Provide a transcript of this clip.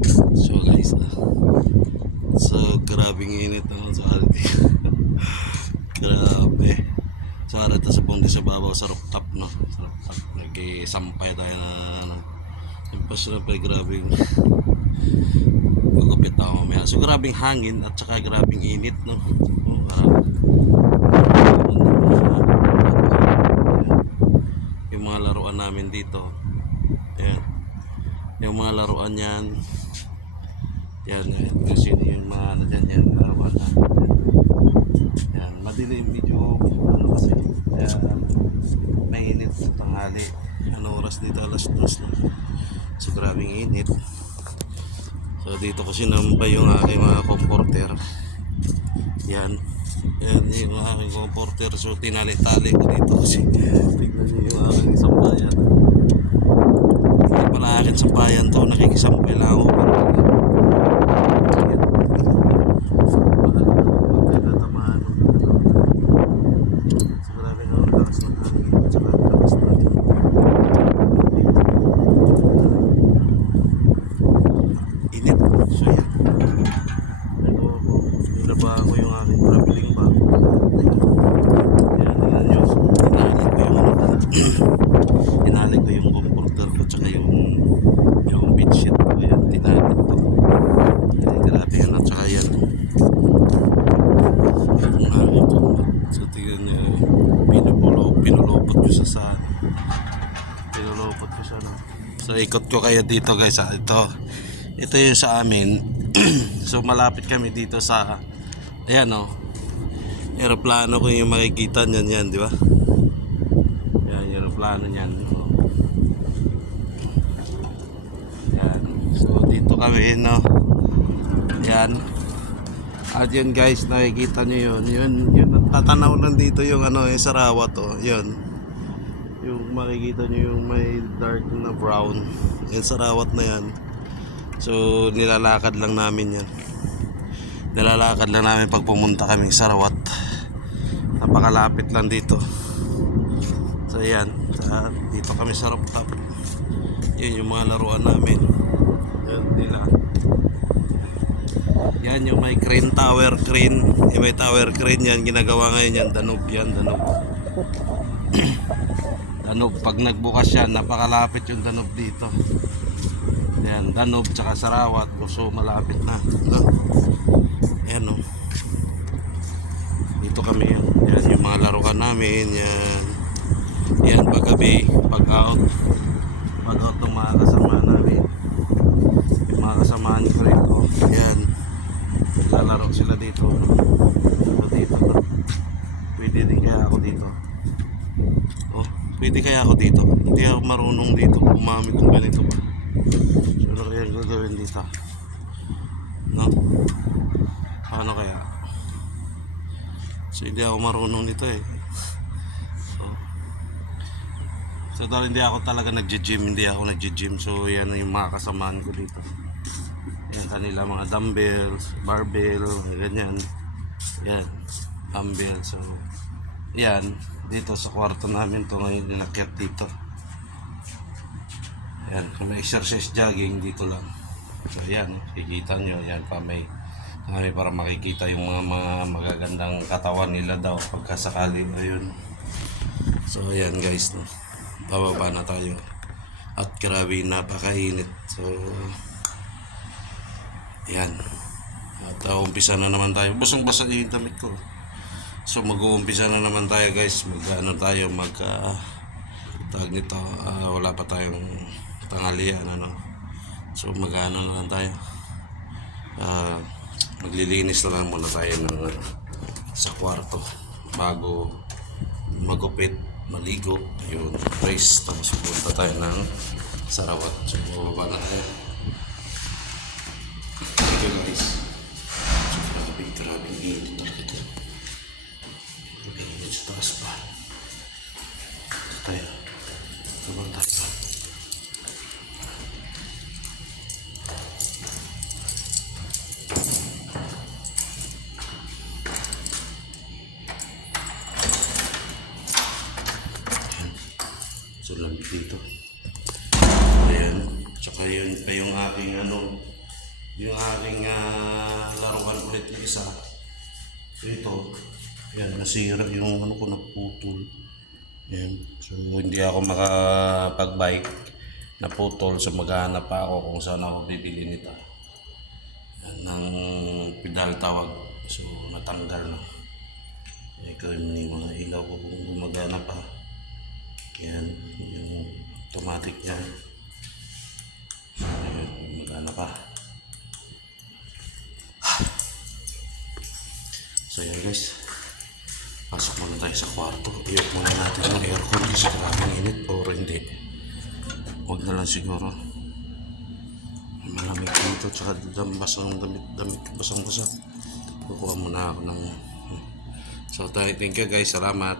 So guys, so grabing init naman sa harap dito. Grabe. Sa harap sa pundi sa babaw sa rooftop, no? Sa rooftop. Nag-sampay tayo na ano. Yung pasrapay, grabing magupit ako mamaya. So grabing hangin at saka grabing init, no? Yung mga laruan namin dito. Ayan. Yung mga laruan yan. Yan, yan. Kasi yung mga ano dyan yan. Laruan na. Yan. Madilim medyo ano kasi. Kaya mainit sa tanghali. Ano oras dito? Alas 2 na. So grabing init. So dito ko sinambay yung aking mga comforter. Yan. Yan yung aking comforter. So tinali-tali ko dito kasi tignan nyo yung aking sambayan. Hindi pala akin sambayan to. Nakikisampay lang ako. Ko yung aking traveling bag. Yan, tingnan nyo. Tinali ko yung comforter ko tsaka yung bedsheet ko. Yan, tinali ko. Yan, grabe yan at tsaka yan. Yung aking kumot. So tingnan nyo. Pinulopot ko siya sa pinulopot ko siya no. So ikot ko kaya dito guys ha. Ito yung sa amin. So malapit kami dito sa ayan o, aeroplano ko yung makikita nyan yan, di ba? Yan, aeroplano nyan o. Yan, so dito kami, no? Yan. At yun guys, nakikita nyo yun tatanaw lang dito yung ano, yung Sarawat o, yun. Yung makikita nyo yung may dark na brown, yung Sarawat na yan. So nilalakad lang namin yan. Nilalakad lang namin pag pumunta kami sa Sarawat. Napakalapit lang dito. So yan, dito kami sa rooftop. Yan yung mga laruan namin. Yan nila. Yan yung may crane tower crane. Yung may tower crane yan. Ginagawa ngayon yan. Danube yan. Danube. Danube. Pag nagbukas yan, napakalapit yung Danube dito. Yan, Danube tsaka Sarawat. So malapit na. Ayan o. Dito kami yan. Yan yung mga laruan namin. Yan. Yan pag gabi. Pag out. Pag out ng mga kasama namin. Yung mga kasamaan ko rin ko. Yan. Lalaro sila dito. So dito. Pwede din kaya ako dito. Oh, pwede kaya ako dito. Hindi ako marunong dito. Umami kung ganito pa. So ano kaya gagawin dito? No? Ano kaya? So hindi ako marunong dito eh. So dahil hindi ako talaga nagji-gym, So yan yung mga kasamaan ko dito. Yan kanila mga dumbbells, barbell, ganyan. Yan, dumbbell. So yan, dito sa kwarto namin to ngayon ninakyat dito. Yan, kung may exercise jogging dito lang. So yan, kikita nyo, yan pa may para makikita yung mga magagandang katawan nila daw pagkasakali. Ayun. So ayan guys, no? Bababa na tayo at grabe napakainit. So ayan, at umpisa na naman tayo. Basang basa yung damit ko. So mag-uumpisa na naman tayo guys. Tawag nito, wala pa tayong tanghalian ano. So mag-ano na lang tayo, maglilinis na lang muna tayo ng sa kwarto bago magupit, maligo, yun, rest, tapos punta tayo ng Sarawat. So bababa na tayo. Ito guys, so grabe init talaga ito. Grabe init sa taas pa. Ito tayo, bababa tayo. So lamig dito. Ayan. Tsaka yun pa yung aking ano, yung aking laruan ulit yung isa. Ito, yan, nasira yung ano ko, naputol. Yan. So, hindi ako makapag-bike. Naputol. So, maghahanap pa ako kung saan ako bibili nito. Yan, ng pedal tawag. So, natanggal na. Ito yung mga ilaw ko kung gumagana pa. Yan, yung automatic niya. So, yan, gumagana pa. So, yan guys. Pasok muna tayo sa kwarto. Iyok muna natin yung aircon kasi maraming init o hindi. Huwag na lang siguro. Malamig dito tsaka basang damit basang-basa. Kukuha muna ako ng... So tayo, thank you guys, salamat.